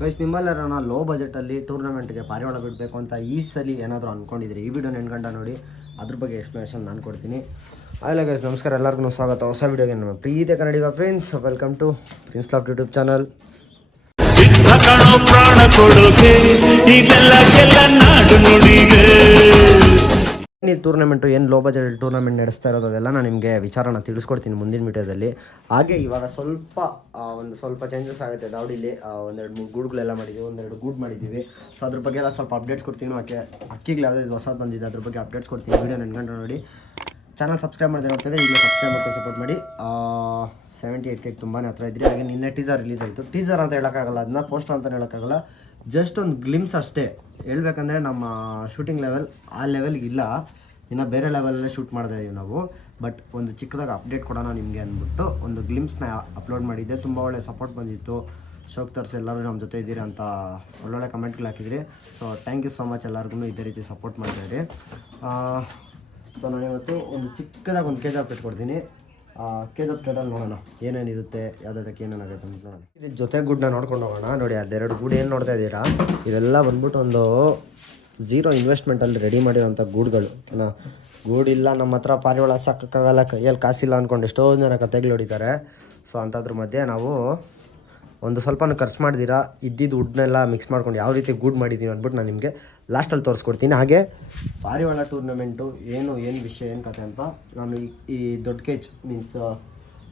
Guys, ನಿಮ್ಮಲ್ಲೆಲ್ಲ low ಬಜೆಟಲ್ಲಿ ಟೂರ್ನಮೆಂಟ್ಗೆ ಪಾರಿವಾಳ ಬಿಡಬೇಕು ಅಂತ ಈ ಸಲ ಏನಾದರೂ ಅಂದ್ಕೊಂಡಿದ್ರಿ, ಈ ವಿಡಿಯೋನ ಎಂಡ್ ಗಂಟ ನೋಡಿ, ಅದ್ರ ಬಗ್ಗೆ ಎಕ್ಸ್ಪ್ಲನೇಷನ್ ನಾನು ಕೊಡ್ತೀನಿ. ಆಯ್ಲ ಗೈಸ್, ನಮಸ್ಕಾರ, ಎಲ್ಲರಿಗೂ ಸ್ವಾಗತ ಹೊಸ ವಿಡಿಯೋಗೆ. ನಮ್ಮ ಪ್ರೀತಿಯ Kannadiga friends, welcome to Prince Loft YouTube channel. ಈ ಟೂರ್ನಮೆಂಟು ಏನು ಲೋ ಬಜೆಟ್ ಟೂರ್ನಮೆಂಟ್ ನಡೆಸ್ತಾ ಇರೋದು ಅದೆಲ್ಲ ನಾನು ನಿಮಗೆ ವಿಚಾರನ ತಿಳಿಸ್ಕೊಡ್ತೀನಿ ಮುಂದಿನ ವಿಡಿಯೋದಲ್ಲಿ. ಹಾಗೆ ಇವಾಗ ಸ್ವಲ್ಪ ಚೇಂಜಸ್ ಆಗುತ್ತೆ ದಾವಡಿಲಿ. ಒಂದೆರಡು ಮೂರು ಗೂಡುಗಳೆಲ್ಲ ಮಾಡಿದ್ದೀವಿ, ಒಂದೆರಡು ಗೂಡು ಮಾಡಿದ್ದೀವಿ. ಸೊ ಅದ್ರ ಬಗ್ಗೆ ಎಲ್ಲ ಸ್ವಲ್ಪ ಅಪ್ಡೇಟ್ಸ್ ಕೊಡ್ತೀನಿ. ಅಕ್ಕಿಗಳು ಯಾವುದಾದ್ರು ಹೊಸದು ಬಂದಿದೆ ಅದ್ರ ಬಗ್ಗೆ ಅಪ್ಡೇಟ್ಸ್ ಕೊಡ್ತೀನಿ. ವಿಡಿಯೋ ನೆನ್ಕೊಂಡು ನೋಡಿ. ಚಾನಲ್ ಸಬ್ಸ್ಕ್ರೈಬ್ ಮಾಡಿದ್ರೆ ನೋಡ್ತಿದೆ, ಈಗಲೇ ಸಬ್ಸ್ಕ್ರೈಬ್ ಮಾಡ್ಕೊಂಡು ಸಪೋರ್ಟ್ ಮಾಡಿ. 78K ತುಂಬಾ ಹತ್ರ ಇದ್ರಿ. ಹಾಗೆ ನಿನ್ನೆ ಟೀಸರ್ ರಿಲೀಸ್ ಆಯಿತು. ಟೀಸರ್ ಅಂತ ಹೇಳೋಕ್ಕಾಗಲ್ಲ, ಅದನ್ನ ಪೋಸ್ಟರ್ ಅಂತ ಹೇಳೋಕ್ಕಾಗಲ್ಲ, ಜಸ್ಟ್ ಒಂದು ಗ್ಲಿಮ್ಸ್ ಅಷ್ಟೇ. ಹೇಳ್ಬೇಕಂದ್ರೆ ನಮ್ಮ ಶೂಟಿಂಗ್ ಲೆವೆಲ್ ಆ ಲೆವೆಲ್ಗೆ ಇಲ್ಲ, ಇನ್ನು ಬೇರೆ ಲೆವೆಲಲ್ಲೇ ಶೂಟ್ ಮಾಡ್ತಾ ಇದೀವಿ ನಾವು. ಬಟ್ ಒಂದು ಚಿಕ್ಕದಾಗಿ ಅಪ್ಡೇಟ್ ಕೊಡೋಣ ನಿಮಗೆ ಅಂದ್ಬಿಟ್ಟು ಒಂದು ಗ್ಲಿಮ್ಸ್ನ ಅಪ್ಲೋಡ್ ಮಾಡಿದ್ದೆ. ತುಂಬ ಒಳ್ಳೆ ಸಪೋರ್ಟ್ ಬಂದಿತ್ತು. ಶೋಕ್ ತರ್ಸ್ ಎಲ್ಲರೂ ನಮ್ಮ ಜೊತೆ ಇದ್ದೀರಿ ಅಂತ ಒಳ್ಳೊಳ್ಳೆ ಕಮೆಂಟ್ಗಳು ಹಾಕಿದ್ರಿ. So thank you so much ಎಲ್ಲರಿಗೂ ಇದೇ ರೀತಿ ಸಪೋರ್ಟ್ ಮಾಡ್ತಾಯಿದ್ರಿ. ಸೊ ನಾನು ಇವತ್ತು ಒಂದು ಚಿಕ್ಕದಾಗಿ ಒಂದು KG ಅಪ್ಡೇಟ್ ಕೊಡ್ತೀನಿ. KG ಅಪ್ಡೇಟಲ್ಲಿ ನೋಡೋಣ ಏನೇನಿರುತ್ತೆ, ಯಾವುದಕ್ಕೆ ಏನೇನಾಗುತ್ತೆ ಅಂತ ನೋಡೋಣ. ಇದು ಜೊತೆ ಗೂಡನ್ನ ನೋಡ್ಕೊಂಡು ಹೋಗೋಣ. ನೋಡಿ, ಅದೆರಡು ಗೂಡು ಏನು ನೋಡ್ತಾ ಇದ್ದೀರಾ, ಇದೆಲ್ಲ ಬಂದ್ಬಿಟ್ಟು ಒಂದು 0 ಇನ್ವೆಸ್ಟ್ಮೆಂಟಲ್ಲಿ ರೆಡಿ ಮಾಡಿರೋಂಥ ಗೂಡುಗಳು. ಗೂಡಿಲ್ಲ ನಮ್ಮ ಹತ್ರ ಪಾರಿವಾಳ ಸಾಕೋಕ್ಕಾಗಲ್ಲ, ಕೈಯಲ್ಲಿ ಕಾಸಿಲ್ಲ ಅಂದ್ಕೊಂಡು ಎಷ್ಟೋ ಜನ ಕತೆಗಳು ಹೊಡಿತಾರೆ. ಸೊ ಅಂಥದ್ರ ಮಧ್ಯೆ ನಾವು ಒಂದು ಸ್ವಲ್ಪ ಖರ್ಚು ಮಾಡಿದಿರಾ ಇದ್ದಿದ್ದು ವುಡ್ನೆಲ್ಲ ಮಿಕ್ಸ್ ಮಾಡ್ಕೊಂಡು ಯಾವ ರೀತಿ ಗೂಡು ಮಾಡಿದ್ದೀವಿ ಅಂದ್ಬಿಟ್ಟು ನಾನು ನಿಮಗೆ ಲಾಸ್ಟಲ್ಲಿ ತೋರಿಸ್ಕೊಡ್ತೀನಿ. ಹಾಗೆ ಪಾರಿವಾಳ ಟೂರ್ನಮೆಂಟು ಏನು ವಿಷಯ ಏನು ಕತೆ ಅಂತ ನಾನು ಈ ದೊಡ್ಡ ಕೇಜ್ ಮೀನ್ಸ್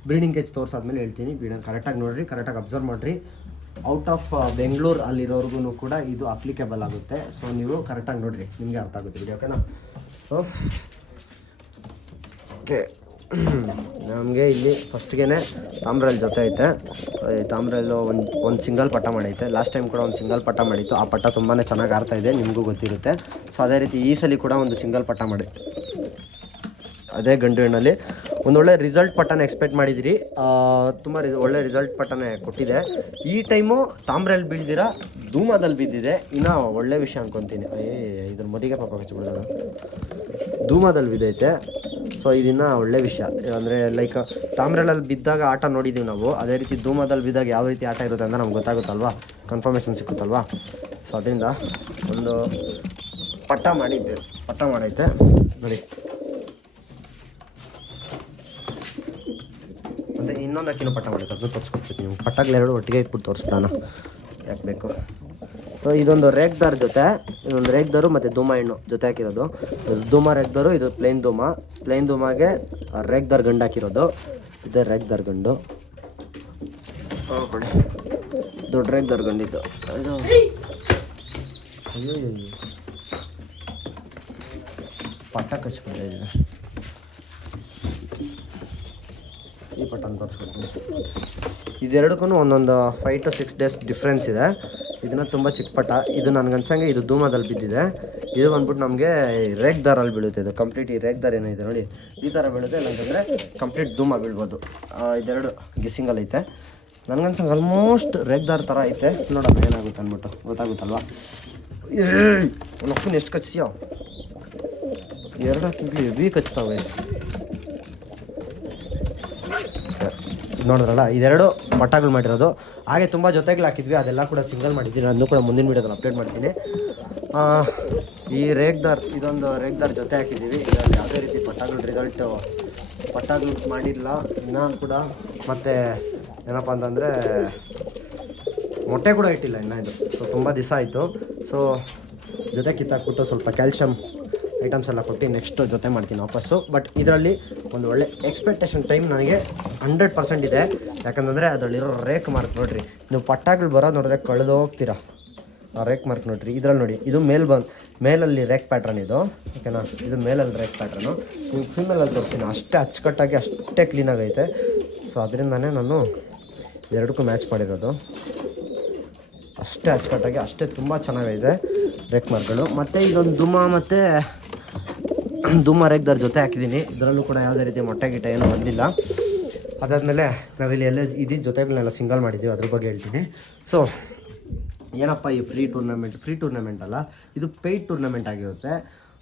ಬ್ರೀಡಿಂಗ್ ಕೇಜ್ ತೋರಿಸಾದ್ಮೇಲೆ ಹೇಳ್ತೀನಿ. ವಿಡಿಯೋ ಕರೆಕ್ಟಾಗಿ ನೋಡಿರಿ, ಕರೆಕ್ಟಾಗಿ ಅಬ್ಸರ್ವ್ ಮಾಡಿರಿ. ಔಟ್ ಆಫ್ ಬೆಂಗಳೂರು ಅಲ್ಲಿರೋರ್ಗು ಕೂಡ ಇದು ಅಪ್ಲಿಕೇಬಲ್ ಆಗುತ್ತೆ. ಸೊ ನೀವು ಕರೆಕ್ಟಾಗಿ ನೋಡಿರಿ, ನಿಮಗೆ ಅರ್ಥ ಆಗುತ್ತೆ ವಿಡಿಯೋ. ಓಕೆನಾ? ಓಕೆ, ನಮಗೆ ಇಲ್ಲಿ ಫಸ್ಟ್ಗೆ ತಾಮ್ರಲ್ಲಿ ಜೊತೆ ಐತೆ. ತಾಮ್ರಲ್ಲೂ ಒಂದು ಸಿಂಗಲ್ ಪಟ್ಟ ಮಾಡೈತೆ. ಲಾಸ್ಟ್ ಟೈಮ್ ಕೂಡ ಒಂದು ಸಿಂಗಲ್ ಪಟ್ಟ ಮಾಡಿತ್ತು. ಆ ಪಟ್ಟ ತುಂಬಾ ಚೆನ್ನಾಗಿ ಆಡ್ತಾ ಇದೆ, ನಿಮಗೂ ಗೊತ್ತಿರುತ್ತೆ. ಸೊ ಅದೇ ರೀತಿ ಈ ಸಲ ಕೂಡ ಒಂದು ಸಿಂಗಲ್ ಪಟ್ಟ ಮಾಡಿ, ಅದೇ ಗಂಡು ಹೆಣ್ಣಲ್ಲಿ ಒಂದು ಒಳ್ಳೆ ರಿಸಲ್ಟ್ ಪಟ್ಟನ ಎಕ್ಸ್ಪೆಕ್ಟ್ ಮಾಡಿದಿರಿ. ತುಂಬ ಒಳ್ಳೆ ರಿಸಲ್ಟ್ ಪಟ್ಟನೇ ಕೊಟ್ಟಿದೆ. ಈ ಟೈಮು ತಾಮ್ರಲ್ಲಿ ಬೀಳ್ದಿರ ಧೂಮದಲ್ಲಿ ಬಿದ್ದಿದೆ. ಇನ್ನೂ ಒಳ್ಳೆ ವಿಷಯ ಅನ್ಕೊತೀನಿ. ಇದ್ರ ಮರಿಗೆ ಪಾಪ ಹಚ್ಬಿಡೋದು, ಧೂಮದಲ್ಲಿ ಬಿದ್ದೈತೆ. ಸೊ ಇದನ್ನು ಒಳ್ಳೆ ವಿಷಯ ಅಂದರೆ ಲೈಕ್ ತಾಮ್ರದಲ್ಲಿ ಬಿದ್ದಾಗ ಆಟ ನೋಡಿದ್ದೀವಿ ನಾವು, ಅದೇ ರೀತಿ ಧೂಮದಲ್ಲಿ ಬಿದ್ದಾಗ ಯಾವ ರೀತಿ ಆಟ ಇರುತ್ತೆ ಅಂತ ನಮ್ಗೆ ಗೊತ್ತಾಗುತ್ತಲ್ವಾ, ಕನ್ಫರ್ಮೇಷನ್ ಸಿಕ್ಕುತ್ತಲ್ವಾ. ಸೊ ಅದರಿಂದ ಒಂದು ಪಟ್ಟ ಮಾಡೈತೆ ನೋಡಿ. ಮತ್ತು ಇನ್ನೊಂದು ಅಕ್ಕಿನೂ ಪಟ್ಟ ಮಾಡೈತೆ, ಅದನ್ನು ತೋರಿಸ್ಕೊಡ್ತೀನಿ ನೀವು. ಪಟ್ಟಗಳೆರಡು ಒಟ್ಟಿಗೆ ಇಟ್ಬಿಟ್ಟು ತೋರಿಸ್ಬಿಡೋಣ, ಯಾಕೆ ಬೇಕು. ಸೊ ಇದೊಂದು ರೇಗ್ದಾರ್ ಜೊತೆ, ಇದೊಂದು ರೇಗ್ದಾರು ಮತ್ತು ಧೂಮ ಹೆಣ್ಣು ಜೊತೆ ಹಾಕಿರೋದು. ಧೂಮ ರೇಗ್ದಾರು, ಇದು ಪ್ಲೇನ್ ಧೂಮಾಗೆ ರೇಗ್ದಾರ್ ಗಂಡು ಹಾಕಿರೋದು. ಇದೇ ರೇಗ್ದಾರ್ ಗಂಡು ಕೊಡಿ, ದೊಡ್ಡ ರೇಗ್ದಾರ್ ಗಂಡಿದ್ದು. ಇದು ಅಯ್ಯೋ ಪಟ್ಟ ಕಚ್ಬಿಟ್ಟಿದೆ. ಈ ಪಟ್ಟನ ತೋರಿಸ್ಕೊಡ್ತೀನಿ. ಇದೆರಡಕ್ಕೂ ಒಂದೊಂದು 5 to 6 days ಡಿಫ್ರೆನ್ಸ್ ಇದೆ. ಇದನ್ನು ತುಂಬ ಚಿಕ್ಕ ಪಟ್ಟ. ಇದು ನನಗನ್ಸಂಗೆ ಇದು ಧೂಮದಲ್ಲಿ ಬಿದ್ದಿದೆ. ಇದು ಬಂದ್ಬಿಟ್ಟು ನಮಗೆ ರೇಗ್ದಾರಲ್ಲಿ ಬೀಳುತ್ತೆ. ಇದು ಕಂಪ್ಲೀಟ್ ಈ ರೇಗ್ದಾರ್ ಏನಿದೆ ನೋಡಿ, ಈ ಥರ ಬೀಳುತ್ತೆ. ಇಲ್ಲಾಂತಂದರೆ ಕಂಪ್ಲೀಟ್ ಧೂಮ ಬೀಳ್ಬೋದು. ಇದೆರಡು ಗಿಸ್ಸಿಂಗಲ್ಲಿ ಐತೆ. ನನಗನ್ಸಂಗೆ ಆಲ್ಮೋಸ್ಟ್ ರೇಗ್ದಾರ್ ಥರ ಐತೆ. ನೋಡೋಣ ಏನಾಗುತ್ತೆ ಅಂದ್ಬಿಟ್ಟು ಗೊತ್ತಾಗುತ್ತಲ್ವ. ಒಂದು ಅಪ್ಪನ ಎಷ್ಟು ಕಚ್ತೀಯೋ, 2 ಹಾಕಿದ್ವಿ ಹೆವಿ ಕಚ್ತಾವೆ. ನೋಡಿದ್ರಲ್ಲ, ಇದೆರಡು ಪಟ್ಟಗಳು ಮಾಡಿರೋದು. ಹಾಗೆ ತುಂಬ ಜೊತೆಗಳು ಹಾಕಿದ್ವಿ, ಅದೆಲ್ಲ ಕೂಡ ಸಿಂಗಲ್ ಮಾಡಿದ್ದೀನಿ. ಅದನ್ನು ಕೂಡ ಮುಂದಿನ ವೀಡಿಯೋದಲ್ಲಿ ಅಪ್ಡೇಟ್ ಮಾಡ್ತೀನಿ. ಈ ರೇಗ್ದಾರ್, ಇದೊಂದು ರೇಗ್ದಾರ್ ಜೊತೆ ಹಾಕಿದ್ದೀವಿ. ಇದರಲ್ಲಿ ಯಾವುದೇ ರೀತಿ ಪಟ್ಟಗಳು ಮಾಡಿಲ್ಲ ಇನ್ನೂ ಕೂಡ. ಮತ್ತು ಏನಪ್ಪ ಅಂತಂದರೆ ಮೊಟ್ಟೆ ಕೂಡ ಇಟ್ಟಿಲ್ಲ ಇನ್ನೂ ಇದು. ಸೊ ತುಂಬ ದಿವಸ ಆಯಿತು. ಸೊ ಜೊತೆ ಕಿತ್ತಾಕ್ಬಿಟ್ಟು ಸ್ವಲ್ಪ ಕ್ಯಾಲ್ಶಿಯಂ ಐಟಮ್ಸ್ ಎಲ್ಲ ಕೊಟ್ಟು ನೆಕ್ಸ್ಟ್ ಜೊತೆ ಮಾಡ್ತೀನಿ ವಾಪಸ್ಸು. ಬಟ್ ಇದರಲ್ಲಿ ಒಂದು ಒಳ್ಳೆ ಎಕ್ಸ್ಪೆಕ್ಟೇಷನ್ ಟೈಮ್ ನನಗೆ 100% ಇದೆ. ಯಾಕಂತಂದರೆ ಅದರಲ್ಲಿರೋ ರೇಕ್ ಮಾರ್ಕ್ ನೋಡಿರಿ, ನೀವು ಪಟ್ಟಾಗಳು ಬರೋದು ನೋಡಿದ್ರೆ ಕಳೆದು ಹೋಗ್ತೀರಾ. ಆ ರೇಕ್ ಮಾರ್ಕ್ ನೋಡಿರಿ, ಇದರಲ್ಲಿ ನೋಡಿ, ಇದು ಮೇಲಲ್ಲಿ ರೇಕ್ ಪ್ಯಾಟ್ರನ್ ಇದು. ಓಕೆನಾ? ಇದು ಮೇಲಲ್ಲಿ ರೇಕ್ ಪ್ಯಾಟ್ರನು. ನೀವು ಫೀಮೇಲಲ್ಲಿ ತೋರಿಸ್ತೀನಿ, ಅಷ್ಟೇ ಅಚ್ಚುಕಟ್ಟಾಗಿ ಅಷ್ಟೇ ಕ್ಲೀನಾಗೈತೆ. ಸೊ ಅದರಿಂದನೇ ನಾನು ಎರಡಕ್ಕೂ ಮ್ಯಾಚ್ ಮಾಡಿರೋದು. ಅಷ್ಟೇ ಅಚ್ಚುಕಟ್ಟಾಗಿ ಅಷ್ಟೇ ತುಂಬ ಚೆನ್ನಾಗೈತೆ ರೇಕ್ ಮಾರ್ಕ್ಗಳು. ಮತ್ತು ಇದೊಂದು ಧೂಮ ರೇಗ್ದಾರ್ ಜೊತೆ ಹಾಕಿದ್ದೀನಿ. ಇದರಲ್ಲೂ ಕೂಡ ಯಾವುದೇ ರೀತಿ ಮೊಟ್ಟೆ ಗಿಟ್ಟ ಏನೂ ಬಂದಿಲ್ಲ. ಅದಾದಮೇಲೆ ನಾವಿಲ್ಲಿ ಎಲ್ಲ ಇದ್ದಿದ್ದು ಜೊತೆಗಳನ್ನೆಲ್ಲ ಸಿಂಗಲ್ ಮಾಡಿದ್ದೀವಿ, ಅದ್ರ ಬಗ್ಗೆ ಹೇಳ್ತೀನಿ. ಸೊ ಏನಪ್ಪ ಈ ಫ್ರೀ ಟೂರ್ನಮೆಂಟ್ ಅಲ್ಲ, ಇದು ಪೇಯ್ಡ್ ಟೂರ್ನಮೆಂಟ್ ಆಗಿರುತ್ತೆ.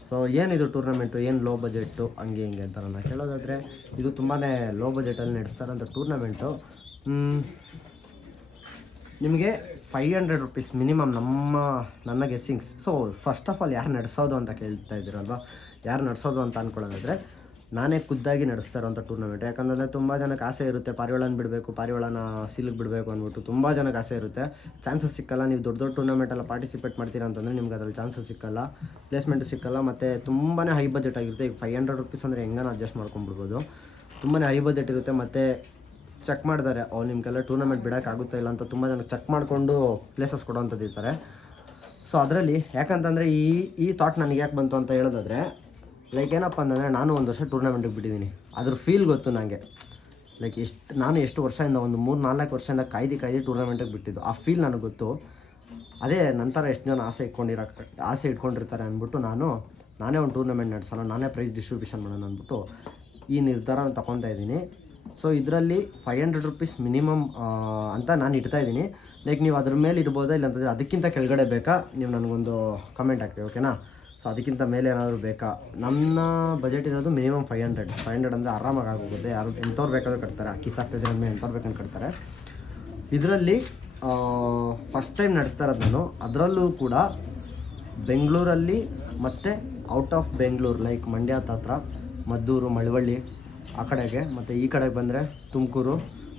ಸೊ ಏನಿದು ಟೂರ್ನಮೆಂಟು, ಏನು ಲೋ ಬಜೆಟ್ಟು ಹಂಗೆ ಅಂತ ನಾನು ಹೇಳೋದಾದರೆ, ಇದು ತುಂಬಾ ಲೋ ಬಜೆಟಲ್ಲಿ ನಡೆಸ್ತಾರಂಥ ಟೂರ್ನಮೆಂಟು. ನಿಮಗೆ 500 ರುಪೀಸ್ ಮಿನಿಮಮ್ ನನ್ನ ಗೆಸ್ಸಿಂಗ್ಸ್. ಸೊ ಫಸ್ಟ್ ಆಫ್ ಆಲ್ ಯಾರು ನಡೆಸೋದು ಅಂತ ಕೇಳ್ತಾ ಇದ್ದೀರಲ್ವ, ಯಾರು ನಡೆಸೋದು ಅಂತ ಅಂದ್ಕೊಳ್ಳೋದಾದರೆ ನಾನೇ ಖುದ್ದಾಗಿ ನಡೆಸ್ತಾ ಇರೋಂಥ ಟೂರ್ನಮೆಂಟ್. ಯಾಕಂದರೆ ತುಂಬ ಜನಕ್ಕೆ ಆಸೆ ಇರುತ್ತೆ ಪಾರಿವಾಳನ ಬಿಡಬೇಕು, ಪಾರಿವಾಳನ ಸೀಲಿಗೆ ಬಿಡಬೇಕು ಅಂದ್ಬಿಟ್ಟು ತುಂಬ ಜನಕ್ಕೆ ಆಸೆ ಇರುತ್ತೆ. ಚಾನ್ಸಸ್ ಸಿಕ್ಕಲ್ಲ. ನೀವು ದೊಡ್ಡ ದೊಡ್ಡ ಟೂರ್ನಮೆಂಟೆಲ್ಲ ಪಾರ್ಟಿಸಿಪೇಟ್ ಮಾಡ್ತೀರಾ ಅಂತಂದರೆ ನಿಮ್ಗೆ ಅದ್ರಲ್ಲಿ ಚಾನ್ಸಸ್ ಸಿಕ್ಕಲ್ಲ, ಪ್ಲೇಸ್ಮೆಂಟ್ ಸಿಕ್ಕಲ್ಲ. ಮತ್ತು ತುಂಬಾ ಹೈ ಬಜೆಟ್ ಆಗಿರುತ್ತೆ. ಈಗ 500 ರುಪೀಸ್ ಅಂದರೆ ಹೆಂಗಾನ ಅಡ್ಜಸ್ಟ್ ಮಾಡ್ಕೊಂಡ್ಬಿಡ್ಬೋದು. ತುಂಬಾ ಹೈ ಬಜೆಟ್ ಇರುತ್ತೆ. ಮತ್ತು ಚೆಕ್ ಮಾಡ್ತಾರೆ ನಿಮಗೆಲ್ಲ ಟೂರ್ನಮೆಂಟ್ ಬಿಡೋಕ್ಕಾಗುತ್ತಾ ಇಲ್ಲ ಅಂತ ತುಂಬ ಜನ ಚೆಕ್ ಮಾಡಿಕೊಂಡು ಪ್ಲೇಸಸ್ ಕೊಡೋವಂಥದ್ದು ಇರ್ತಾರೆ. ಸೊ ಅದರಲ್ಲಿ ಯಾಕಂತಂದರೆ ಈ ಥಾಟ್ ನನಗೆ ಯಾಕೆ ಬಂತು ಅಂತ ಹೇಳೋದಾದರೆ, ಲೈಕ್ ಏನಪ್ಪ ಅಂತಂದರೆ ನಾನು ಒಂದು ವರ್ಷ ಟೂರ್ನಮೆಂಟಿಗೆ ಬಿಟ್ಟಿದ್ದೀನಿ. ಅದ್ರ ಫೀಲ್ ಗೊತ್ತು ನನಗೆ. ಲೈಕ್ ನಾನು ಎಷ್ಟು ವರ್ಷದಿಂದ ಒಂದು 3-4 ವರ್ಷದಿಂದ ಕಾಯ್ದು ಟೂರ್ನಮೆಂಟಿಗೆ ಬಿಟ್ಟಿದ್ದು. ಆ ಫೀಲ್ ನನಗೆ ಗೊತ್ತು. ಅದೇ ನಂತರ ಎಷ್ಟು ಜನ ಆಸೆ ಇಟ್ಕೊಂಡಿರ್ತಾರೆ ಅಂದ್ಬಿಟ್ಟು ನಾನೇ ಒಂದು ಟೂರ್ನಮೆಂಟ್ ನಡೆಸೋಣ, ನಾನೇ ಪ್ರೈಸ್ ಡಿಸ್ಟ್ರಿಬ್ಯೂಷನ್ ಮಾಡೋಣ ಅಂದ್ಬಿಟ್ಟು ಈ ನಿರ್ಧಾರ ತೊಗೊತಾ ಇದ್ದೀನಿ. ಸೊ ಇದರಲ್ಲಿ 500 ರುಪೀಸ್ ಮಿನಿಮಮ್ ಅಂತ ನಾನು ಇಡ್ತಾಯಿದ್ದೀನಿ. ಲೈಕ್ ನೀವು ಅದ್ರ ಮೇಲೆ ಇರ್ಬೋದಾ, ಇಲ್ಲಾಂತಂದರೆ ಅದಕ್ಕಿಂತ ಕೆಳಗಡೆ ಬೇಕಾ, ನೀವು ನನಗೊಂದು ಕಮೆಂಟ್ ಹಾಕಿ, ಓಕೆನಾ. ಸೊ ಅದಕ್ಕಿಂತ ಮೇಲೆ ಏನಾದರೂ ಬೇಕಾ. ನನ್ನ ಬಜೆಟ್ ಇರೋದು ಮಿನಿಮಮ್ 500 ಅಂದರೆ ಆರಾಮಾಗಿ ಆಗೋಗುತ್ತೆ. ಯಾರು ಎಂಥವ್ರು ಬೇಕಾದ್ರೂ ಕಟ್ತಾರೆ. ಕಿಸ್ ಆಗ್ತಾಯಿದ್ರೆ ಅಂದಮೇಲೆ ಎಂಥವ್ರು ಬೇಕಂತ ಕಟ್ತಾರೆ. ಇದರಲ್ಲಿ ಫಸ್ಟ್ ಟೈಮ್ ನಡೆಸ್ತಾ ಇರೋದು ನಾನು. ಅದರಲ್ಲೂ ಕೂಡ ಬೆಂಗಳೂರಲ್ಲಿ ಮತ್ತು out of Bengaluru, like Mandya ಹತ್ರ ಮದ್ದೂರು, ಮಳವಳ್ಳಿ ಆ ಕಡೆಗೆ, ಮತ್ತು ಈ ಕಡೆಗೆ ಬಂದರೆ ತುಮಕೂರು.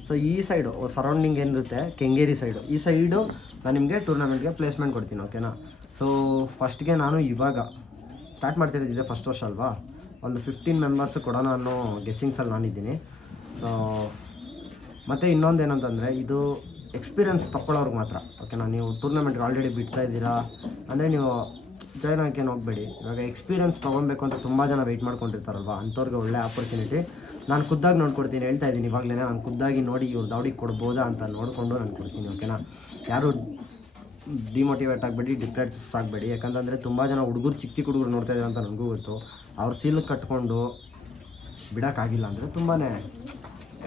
ಸೊ ಈ ಸೈಡು ಸರೌಂಡಿಂಗ್ ಏನಿರುತ್ತೆ ಕೆಂಗೇರಿ ಸೈಡು, ಈ ಸೈಡು ನಾನು ನಿಮಗೆ ಟೂರ್ನಮೆಂಟ್ಗೆ ಪ್ಲೇಸ್ಮೆಂಟ್ ಕೊಡ್ತೀನಿ, ಓಕೆನಾ. ಸೊ ಫಸ್ಟ್ಗೆ ನಾನು ಇವಾಗ ಸ್ಟಾರ್ಟ್ ಮಾಡ್ತಿರೋದಿದೆ, ಫಸ್ಟ್ ವರ್ಷ ಅಲ್ವಾ. ಒಂದು 15 ಮೆಂಬರ್ಸ್ ಕೊಡೋಣ ಅನ್ನೋ ಗೆಸ್ಸಿಂಗ್ಸಲ್ಲಿ ನಾನಿದ್ದೀನಿ. ಸೊ ಮತ್ತು ಇನ್ನೊಂದು ಏನಂತಂದರೆ, ಇದು ಎಕ್ಸ್ಪೀರಿಯನ್ಸ್ ತೊಗೊಳ್ಳೋರ್ಗೆ ಮಾತ್ರ, ಓಕೆನಾ. ನೀವು ಟೂರ್ನಮೆಂಟ್ಗೆ ಆಲ್ರೆಡಿ ಬಿಡ್ತಾ ಇದ್ದೀರಾ ಅಂದರೆ ನೀವು ಜಾಯ್ನ್ ಆಗೇನು ಹೋಗಬೇಡಿ. ಇವಾಗ ಎಕ್ಸ್ಪೀರಿಯನ್ಸ್ ತೊಗೊಬೇಕು ಅಂತ ತುಂಬ ಜನ ವೆಯ್ಟ್ ಮಾಡ್ಕೊಂಡಿರ್ತಾರಲ್ವ, ಅಂಥವ್ರಿಗೆ ಒಳ್ಳೆ ಆಪರ್ಚುನಿಟಿ. ನಾನು ಖುದ್ದಾಗಿ ನೋಡ್ಕೊಡ್ತೀನಿ, ಹೇಳ್ತಾ ಇದ್ದೀನಿ ಇವಾಗಲೇ. ನಾನು ಖುದ್ದಾಗಿ ನೋಡಿ ಇವ್ರು ದೌಡಿಗೆ ಕೊಡ್ಬೋದಾ ಅಂತ ನೋಡಿಕೊಂಡು ನಾನು ಕೊಡ್ತೀನಿ, ಓಕೆನಾ. ಯಾರು ಡಿಮೋಟಿವೇಟ್ ಆಗಬೇಡಿ, ಡಿಪ್ರೆಸ್ ಆಗಬೇಡಿ. ಯಾಕಂತಂದರೆ ತುಂಬ ಜನ ಹುಡುಗರು ಚಿಕ್ಕ ಹುಡುಗರು ನೋಡ್ತಾ ಇದ್ದಾರೆ ಅಂತ ನನಗೂ ಗೊತ್ತು. ಅವ್ರು ಸೀಲ್ ಕಟ್ಕೊಂಡು ಬಿಡೋಕ್ಕಾಗಿಲ್ಲ ಅಂದರೆ ತುಂಬಾ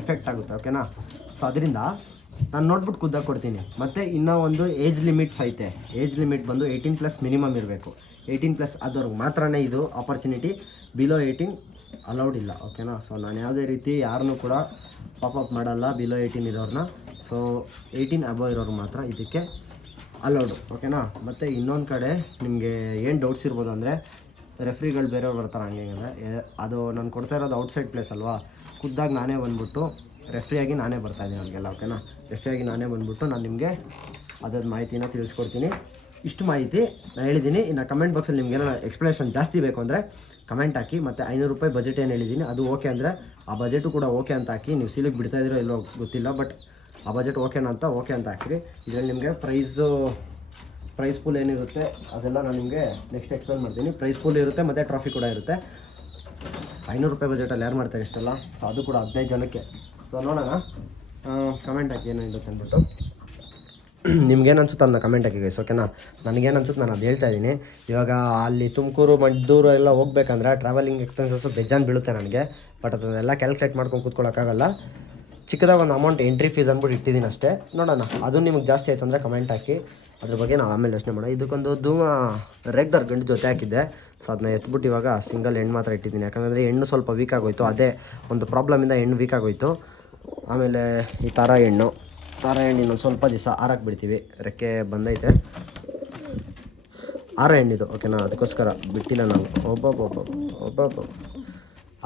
ಎಫೆಕ್ಟ್ ಆಗುತ್ತೆ, ಓಕೆನಾ. ಸೊ ಅದರಿಂದ ನಾನು ನೋಡ್ಬಿಟ್ಟು ಖುದ್ದಾಗಿ ಕೊಡ್ತೀನಿ. ಮತ್ತು ಇನ್ನೂ ಒಂದು ಏಜ್ ಲಿಮಿಟ್ಸ್ ಐತೆ. ಏಜ್ ಲಿಮಿಟ್ ಬಂದು 18+ ಮಿನಿಮಮ್ ಇರಬೇಕು. 18+ ಆದವ್ರಿಗೆ ಮಾತ್ರನೇ ಇದು ಆಪರ್ಚುನಿಟಿ. ಬಿಲೋ 18 ಅಲೌಡ್ ಇಲ್ಲ, ಓಕೆನಾ. ಸೊ ನಾನು ಯಾವುದೇ ರೀತಿ ಯಾರನ್ನೂ ಕೂಡ ಪಾಪಪ್ ಮಾಡಲ್ಲ ಬಿಲೋ 18 ಇರೋರನ್ನ. ಸೊ 18 ಅಬವ್ ಇರೋರು ಮಾತ್ರ ಇದಕ್ಕೆ ಅಲೌಡು, ಓಕೆನಾ. ಮತ್ತು ಇನ್ನೊಂದು ಕಡೆ ನಿಮಗೆ ಏನು ಡೌಟ್ಸ್ ಇರ್ಬೋದು ಅಂದರೆ, ರೆಫ್ರಿಗಳು ಬೇರೆಯವ್ರು ಬರ್ತಾರೆ ಹಂಗೆ ಅಂದರೆ, ಅದು ನಾನು ಕೊಡ್ತಾ ಇರೋದು ಔಟ್ಸೈಡ್ ಪ್ಲೇಸ್ ಅಲ್ವಾ. ಖುದ್ದಾಗಿ ನಾನೇ ಬಂದ್ಬಿಟ್ಟು ರೆಫ್ರಿಯಾಗಿ ನಾನೇ ಬರ್ತಾಯಿದ್ದೀನಿ ನಮಗೆಲ್ಲ, ಓಕೆನಾ. ರೆಫ್ರಿಯಾಗಿ ನಾನೇ ಬಂದ್ಬಿಟ್ಟು ನಾನು ನಿಮಗೆ ಅದ್ರದ್ದು ಮಾಹಿತಿನ ತಿಳಿಸ್ಕೊಡ್ತೀನಿ. ಇಷ್ಟು ಮಾಹಿತಿ ನಾನು ಹೇಳಿದ್ದೀನಿ. ಇನ್ನು ಕಮೆಂಟ್ ಬಾಕ್ಸಲ್ಲಿ ನಿಮ್ಗೆ ಏನೋ ಎಕ್ಸ್ಪ್ಲನೇಷನ್ ಜಾಸ್ತಿ ಬೇಕು ಅಂದರೆ ಕಮೆಂಟ್ ಹಾಕಿ. ಮತ್ತು 500 ರೂಪಾಯಿ ಬಜೆಟ್ ಏನು ಹೇಳಿದ್ದೀನಿ ಅದು ಓಕೆ ಅಂದರೆ ಆ ಬಜೆಟು ಕೂಡ ಓಕೆ ಅಂತ ಹಾಕಿ. ನೀವು ಸೀಲಿಗೆ ಬಿಡ್ತಾ ಇದ್ದೀರೋ ಎಲ್ಲೋ ಗೊತ್ತಿಲ್ಲ, ಬಟ್ ಆ ಬಜೆಟ್ ಓಕೆನಾ ಅಂತ ಓಕೆ ಅಂತ ಹಾಕಿರಿ. ಇದರಲ್ಲಿ ನಿಮಗೆ ಪ್ರೈಸ್ ಪೂಲ್ ಏನಿರುತ್ತೆ ಅದೆಲ್ಲ ನಾನು ನಿಮಗೆ ನೆಕ್ಸ್ಟ್ ಎಕ್ಸ್ಪ್ಲೇನ್ ಮಾಡ್ತೀನಿ. ಪ್ರೈಸ್ ಪೂಲ್ ಇರುತ್ತೆ ಮತ್ತು ಟ್ರಾಫಿ ಕೂಡ ಇರುತ್ತೆ. 500 ರೂಪಾಯಿ ಬಜೆಟಲ್ಲಿ ಯಾರು ಮಾಡ್ತಾರೆ ಇಷ್ಟಲ್ಲ. ಸೊ ಅದು ಕೂಡ 15 ಜನಕ್ಕೆ. ಸೊ ನೋಡೋಣ, ಕಮೆಂಟ್ ಹಾಕಿ ಏನು ಇರುತ್ತೆ ಅಂದ್ಬಿಟ್ಟು. ನಿಮ್ಗೇನು ಅನ್ಸುತ್ತೆ ಅದನ್ನ ಕಮೆಂಟ್ ಹಾಕಿ ಗೈಸ್, ಓಕೆನಾ. ನನಗೇನು ಅನ್ಸುತ್ತೆ ನಾನು ಅದು ಹೇಳ್ತಾ ಇದ್ದೀನಿ. ಇವಾಗ ಅಲ್ಲಿ ತುಮಕೂರು ಮದ್ದೂರು ಎಲ್ಲ ಹೋಗ್ಬೇಕಂದ್ರೆ ಟ್ರಾವೆಲಿಂಗ್ ಎಕ್ಸ್ಪೆನ್ಸಸ್ಸು ಬೇಜಾನ್ ಬೀಳುತ್ತೆ ನನಗೆ. ಬಟ್ ಅದನ್ನೆಲ್ಲ ಕ್ಯಾಲ್ಕುಲೇಟ್ ಮಾಡ್ಕೊಂಡು ಕೂತ್ಕೊಳ್ಳೋಕ್ಕಾಗಲ್ಲ. ಚಿಕ್ಕದಾಗ ಒಂದು ಅಮೌಂಟ್ ಎಂಟ್ರಿ ಫೀಸ್ ಅಂದ್ಬಿಟ್ಟು ಇಟ್ಟಿದ್ದೀನಿ ಅಷ್ಟೇ. ನೋಡೋಣ, ಅದು ನಿಮಗೆ ಜಾಸ್ತಿ ಆಯಿತು ಅಂದರೆ ಕಮೆಂಟ್ ಹಾಕಿ. ಅದ್ರ ಬಗ್ಗೆ ನಾವು ಆಮೇಲೆ ಯೋಚನೆ ಮಾಡೋಣ. ಇದಕ್ಕೊಂದು ಧೂಮ ರೆಗ್ದರ್ ಗಂಡು ಜೊತೆ ಹಾಕಿದ್ದೆ. ಸೊ ಅದನ್ನ ಎತ್ಬಿಟ್ಟು ಇವಾಗ ಸಿಂಗಲ್ ಹೆಣ್ಣು ಮಾತ್ರ ಇಟ್ಟಿದ್ದೀನಿ. ಯಾಕಂದರೆ ಹೆಣ್ಣು ಸ್ವಲ್ಪ ವೀಕ್ ಆಗೋಯ್ತು. ಅದೇ ಒಂದು ಪ್ರಾಬ್ಲಮಿಂದ ಹೆಣ್ಣು ವೀಕ್ ಆಗೋಯ್ತು. ಆಮೇಲೆ ಈ ತಾರಾ ಹೆಣ್ಣು ಇನ್ನೊಂದು ಸ್ವಲ್ಪ ದಿವಸ ಆರಕ್ಕೆ ಬಿಡ್ತೀವಿ. ರೆಕ್ಕೆ ಬಂದೈತೆ, ಆರ ಹೆಣ್ಣಿದು, ಓಕೆನಾ. ಅದಕ್ಕೋಸ್ಕರ ಬಿಟ್ಟಿಲ್ಲ ನಾವು. ಒಬ್ಬ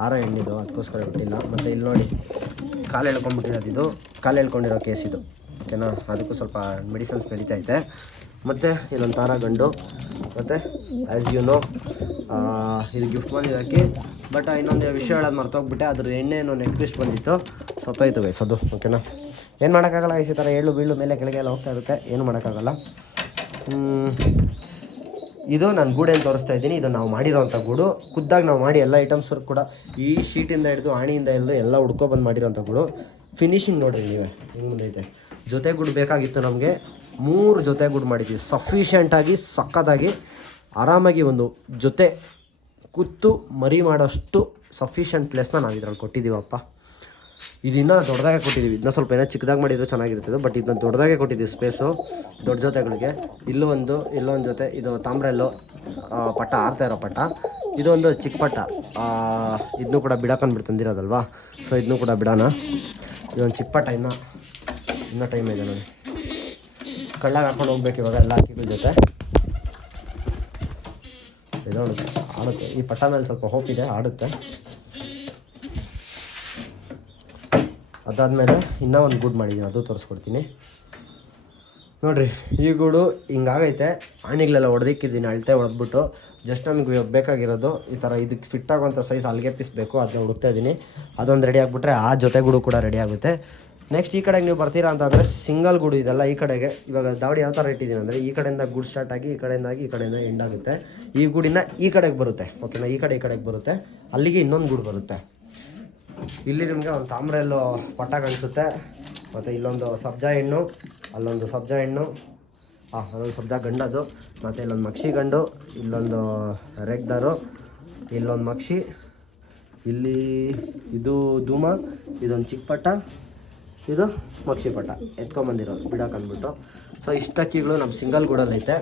ಆರ ಹೆಣ್ಣಿದು, ಅದಕ್ಕೋಸ್ಕರ ಬಿಟ್ಟಿಲ್ಲ. ಮತ್ತು ಇಲ್ಲಿ ನೋಡಿ ಕಾಲು ಎಳ್ಕೊಂಡ್ಬಿಟ್ಟಿರೋದು, ಇದು ಕಾಲು ಎಳ್ಕೊಂಡಿರೋ ಕೇಸ್ ಇದು, ಓಕೆನಾ. ಅದಕ್ಕೂ ಸ್ವಲ್ಪ ಮೆಡಿಸಿನ್ಸ್ ನಡೀತೈತೆ. ಮತ್ತು ಇಲ್ಲೊಂದು ತಾರಾ ಗಂಡು. ಮತ್ತು ಆ್ಯಸ್ ಯು ನೋ ಇದು ಗಿಫ್ಟ್ ಬಂದಿರೋಕ್ಕೆ. ಬಟ್ ಇನ್ನೊಂದು ವಿಷಯ ಹೇಳೋದು ಮರ್ತೋಗ್ಬಿಟ್ಟೆ. ಅದ್ರ ಎಣ್ಣೆನೋ ನೆಕ್ ಪೀಸ್ ಬಂದಿತ್ತು, ಸತ್ತೋಯ್ತು ಗೈಸ್ ಅದು, ಓಕೆನಾ. ಏನು ಮಾಡೋಕ್ಕಾಗಲ್ಲ ಗೈಸ್, ಈ ಥರ ಏಳು ಬೀಳು ಮೇಲೆ ಕೆಳಗೆ ಎಲ್ಲ ಹೋಗ್ತಾ ಇರುತ್ತೆ, ಏನು ಮಾಡೋಕ್ಕಾಗಲ್ಲ. ಇದು ನಾನು ಗೂಡೇನು ತೋರಿಸ್ತಾ ಇದ್ದೀನಿ. ಇದು ನಾವು ಮಾಡಿರೋವಂಥ ಗೂಡು, ಖುದ್ದಾಗಿ ನಾವು ಮಾಡಿ ಎಲ್ಲ ಐಟಮ್ಸ್ ಕೂಡ ಈ ಶೀಟಿಂದ ಹಿಡಿದು ಆಣಿಯಿಂದ ಹಿಡಿದು ಎಲ್ಲ ಹುಡ್ಕೊಬಂದು ಮಾಡಿರೋಂಥ ಗೂಡು. ಫಿನಿಶಿಂಗ್ ನೋಡಿರಿ ನೀವೇ ಹಿಂಗೆ ಮುಂದೈತೆ. ಜೊತೆ ಗೂಡು ಬೇಕಾಗಿತ್ತು ನಮಗೆ, 3 ಜೊತೆ ಗೂಡು ಮಾಡಿದ್ದೀವಿ. ಸಫಿಷಿಯೆಂಟಾಗಿ ಸಕ್ಕತ್ತಾಗಿ ಆರಾಮಾಗಿ ಒಂದು ಜೊತೆ ಕೂತು ಮರಿ ಮಾಡೋಷ್ಟು ಸಫಿಷಿಯೆಂಟ್ ಪ್ಲೇಸ್ನ ನಾವು ಇದ್ರಲ್ಲಿ ಕೊಟ್ಟಿದ್ದೀವಪ್ಪ. ಇದನ್ನು ದೊಡ್ಡದಾಗೆ ಕೊಟ್ಟಿದ್ದೀವಿ. ಇದನ್ನ ಸ್ವಲ್ಪ ಏನೋ ಚಿಕ್ಕದಾಗಿ ಮಾಡಿದ್ರು ಚೆನ್ನಾಗಿರ್ತದೆ. ಬಟ್ ಇದನ್ನ ದೊಡ್ಡದಾಗೆ ಕೊಟ್ಟಿದ್ದೀವಿ ಸ್ಪೇಸು ದೊಡ್ಡ ಜೊತೆಗಳಿಗೆ. ಇಲ್ಲೊಂದು ಜೊತೆ, ಇದು ತಾಮ್ರೆಲ್ಲೋ ಪಟ್ಟ ಆರ್ತಾ ಇರೋ ಪಟ್ಟ. ಇದೊಂದು ಚಿಕ್ಕ ಪಟ್ಟ, ಇದನ್ನು ಕೂಡ ಬಿಡಾಕೊಂಡು ತಂದಿರೋದಲ್ವಾ. ಸೊ ಇದನ್ನು ಕೂಡ ಬಿಡೋಣ. ಇದೊಂದು ಚಿಕ್ಕ ಪಟ್ಟ, ಇನ್ನೂ ಟೈಮ್ ಇದೆ ನೋಡಿ. ಕಳ್ಳಾಗ ಹಾಕೊಂಡು ಹೋಗ್ಬೇಕು ಇವಾಗ ಎಲ್ಲ ಹಕ್ಕಿಗಳ ಜೊತೆ. ಇದು ಆಡುತ್ತೆ, ಈ ಪಟ್ಟ ಮೇಲೆ ಸ್ವಲ್ಪ ಹೋಪ್ ಇದೆ, ಆಡುತ್ತೆ. ಅದಾದಮೇಲೆ ಇನ್ನೂ ಒಂದು ಗೂಡು ಮಾಡಿದ್ದೀನಿ, ಅದು ತೋರಿಸ್ಕೊಡ್ತೀನಿ ನೋಡಿರಿ. ಈ ಗೂಡು ಹಿಂಗಾಗೈತೆ, ಆಣಿಗಳೆಲ್ಲ ಹೊಡೆದಿಕ್ಕಿದ್ದೀನಿ, ಅಳತೆ ಹೊಡೆದ್ಬಿಟ್ಟು. ಜಸ್ಟ್ ನಮಗೆ ಬೇಕಾಗಿರೋದು ಈ ಥರ ಇದಕ್ಕೆ ಫಿಟ್ ಆಗೋಂಥ ಸೈಜ್ ಅಲ್ಲಿಗೆ ಪೀಸ್ ಬೇಕು, ಅದನ್ನ ಹುಡುಕ್ತಾ ಇದ್ದೀನಿ. ಅದೊಂದು ರೆಡಿ ಆಗಿಬಿಟ್ರೆ ಆ ಜೊತೆ ಗೂಡು ಕೂಡ ರೆಡಿ ಆಗುತ್ತೆ. ನೆಕ್ಸ್ಟ್ ಈ ಕಡೆಗೆ ನೀವು ಬರ್ತೀರಾ ಅಂತಂದರೆ ಸಿಂಗಲ್ ಗೂಡು ಇದೆಲ್ಲ ಈ ಕಡೆಗೆ. ಇವಾಗ ದಾವಡಿ ಯಾವ ಥರ ಇಟ್ಟಿದ್ದೀನಿ ಅಂದರೆ ಈ ಕಡೆಯಿಂದ ಗೂಡು ಸ್ಟಾರ್ಟ್ ಆಗಿ ಈ ಕಡೆಯಿಂದ ಎಂಡ್ ಆಗುತ್ತೆ. ಈ ಗೂಡಿನ ಈ ಕಡೆಗೆ ಬರುತ್ತೆ, ಓಕೆನಾ, ಈ ಕಡೆಗೆ ಬರುತ್ತೆ. ಅಲ್ಲಿಗೆ ಇನ್ನೊಂದು ಗೂಡು ಬರುತ್ತೆ. ಇಲ್ಲಿ ನಿಮಗೆ ಒಂದು ತಾಮ್ರೆಲ್ಲೋ ಪಟ್ಟ ಕಾಣಿಸುತ್ತೆ, ಮತ್ತು ಇಲ್ಲೊಂದು ಸಬ್ಜಾ ಹೆಣ್ಣು, ಅಲ್ಲೊಂದು ಸಬ್ಜಾ ಹೆಣ್ಣು, ಅದೊಂದು ಸಬ್ಜಾ ಗಂಡದು, ಮತ್ತು ಇಲ್ಲೊಂದು ಮಕ್ಷಿ ಗಂಡು, ಇಲ್ಲೊಂದು ರೇಗ್ದಾರು, ಇಲ್ಲೊಂದು ಮಕ್ಷಿ, ಇಲ್ಲಿ ಇದು ಧೂಮ, ಇದೊಂದು ಚಿಕ್ಕ ಪಟ್ಟ, ಇದು ಮಕ್ಷಿ ಪಟ್ಟ ಎತ್ಕೊಂಬಂದಿರೋದು ಬಿಡಕ್ಕೆ ಅಂದ್ಬಿಟ್ಟು. ಸೊ ಇಷ್ಟಕ್ಕಿಗಳು ನಮ್ಮ ಸಿಂಗಲ್ ಗೂಡಲ್ಲೈತೆ,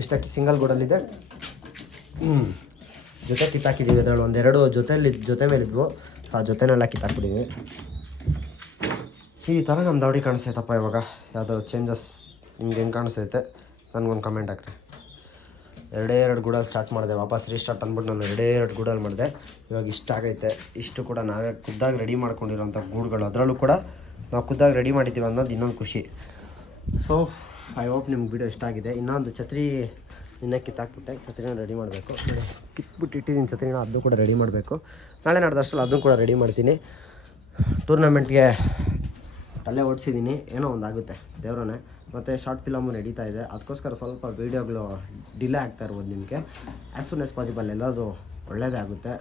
ಇಷ್ಟಕ್ಕೆ ಸಿಂಗಲ್ ಗೂಡಲ್ಲಿದೆ. ಜೊತೆ ಕಿತ್ತಾಕಿದ್ದೀವಿ, ಅದರಲ್ಲಿ ಒಂದೆರಡು ಜೊತೆ ಮೇಲಿದ್ವು, ಆ ಜೊತೆನೆಲ್ಲ ಕಿತ್ತಾಕ್ಬಿಟ್ಟಿದ್ವಿ. ಈ ಥರ ನಮ್ಮ ದಾವಡಿ ಕಾಣಿಸ್ತೈತಪ್ಪ. ಇವಾಗ ಯಾವುದಾದ್ರು ಚೇಂಜಸ್ ನಿಮ್ಗೆ ಹೆಂಗೆ ಕಾಣಿಸ್ತೈತೆ ನನಗೊಂದು ಕಮೆಂಟ್ ಹಾಕ್ರಿ. ಎರಡು ಗೂಡಲ್ಲಿ ಸ್ಟಾರ್ಟ್ ಮಾಡಿದೆ, ವಾಪಸ್ ರೀಸ್ಟಾರ್ಟ್ ಅಂದ್ಬಿಟ್ಟು ನಾನು 2 ಗೂಡಲ್ಲಿ ಮಾಡಿದೆ. ಇವಾಗ ಇಷ್ಟ ಆಗೈತೆ. ಇಷ್ಟು ಕೂಡ ನಾವೇ ಖುದ್ದಾಗಿ ರೆಡಿ ಮಾಡ್ಕೊಂಡಿರೋಂಥ ಗೂಡುಗಳು, ಅದರಲ್ಲೂ ಕೂಡ ನಾವು ಖುದ್ದಾಗಿ ರೆಡಿ ಮಾಡಿದ್ದೀವಿ ಅನ್ನೋದು ಇನ್ನೊಂದು ಖುಷಿ. ಸೊ ಐ ಹೋಪ್ ನಿಮ್ಗೆ ವಿಡಿಯೋ ಇಷ್ಟ ಆಗಿದೆ. ಇನ್ನೊಂದು ಛತ್ರಿ ಇನ್ನೇ ಕಿತ್ತಾಕ್ಬಿಟ್ಟೆ, ಛತ್ರಿನ ರೆಡಿ ಮಾಡಬೇಕು. ಕಿತ್ಬಿಟ್ಟು ಇಟ್ಟಿದ್ದೀನಿ ಛತ್ರಿನ, ಅದನ್ನು ಕೂಡ ರೆಡಿ ಮಾಡಬೇಕು. ನಾಳೆ ನಾಡ್ದಷ್ಟರಲ್ಲಿ ಅದನ್ನು ಕೂಡ ರೆಡಿ ಮಾಡ್ತೀನಿ. ಟೂರ್ನಮೆಂಟ್ಗೆ ತಲೆ ಓಡಿಸಿದ್ದೀನಿ, ಏನೋ ಒಂದು ಆಗುತ್ತೆ ದೇವ್ರನ್ನೇ. ಮತ್ತು ಶಾರ್ಟ್ ಫಿಲಮು ನಡೀತಾ ಇದೆ, ಅದಕ್ಕೋಸ್ಕರ ಸ್ವಲ್ಪ ವೀಡಿಯೋಗಳು ಡಿಲೇ ಆಗ್ತಾ ಇರ್ಬೋದು ನಿಮಗೆ. ಆ್ಯಸ್ ಸೂನ್ ಆಸ್ ಪಾಸಿಬಲ್ ಎಲ್ಲದು ಒಳ್ಳೆಯದೇ ಆಗುತ್ತೆ.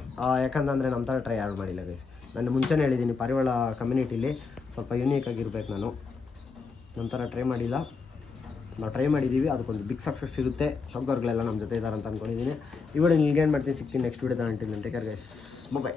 ಯಾಕಂತಂದರೆ ನಮ್ಮ ಥರ ಟ್ರೈ ಯಾರು ಮಾಡಿಲ್ಲ ಗೈಸ್. ನಾನು ಮುಂಚೆನೇ ಹೇಳಿದ್ದೀನಿ, ಪಾರಿವಾಳ ಕಮ್ಯುನಿಟೀಲಿ ಸ್ವಲ್ಪ ಯೂನಿಕ್ ಆಗಿರ್ಬೇಕು. ನಾನು ನಮ್ಮ ಥರ ಟ್ರೈ ಮಾಡಿಲ್ಲ, ನಾವು ಟ್ರೈ ಮಾಡಿದ್ದೀವಿ, ಅದಕ್ಕೊಂದು ಬಿಗ್ ಸಕ್ಸಸ್ ಸಿಗುತ್ತೆ. ಶೋಕ್ದವ್ರುಗಳೆಲ್ಲ ನಮ್ಮ ಜೊತೆ ಇದ್ದಾರೆ ಅಂತ ಅಂದ್ಕೊಂಡಿದ್ದೀನಿ. ಈ ವಿಡಿಯೋ ನಿಲ್ಗೇನು ಮಾಡ್ತೀನಿ, ಸಿಗ್ತೀನಿ ನೆಕ್ಸ್ಟ್ ವಿಡಿಯೋದ. ಅಂಟಿದ್ದೀನಿ. Take care guys, by.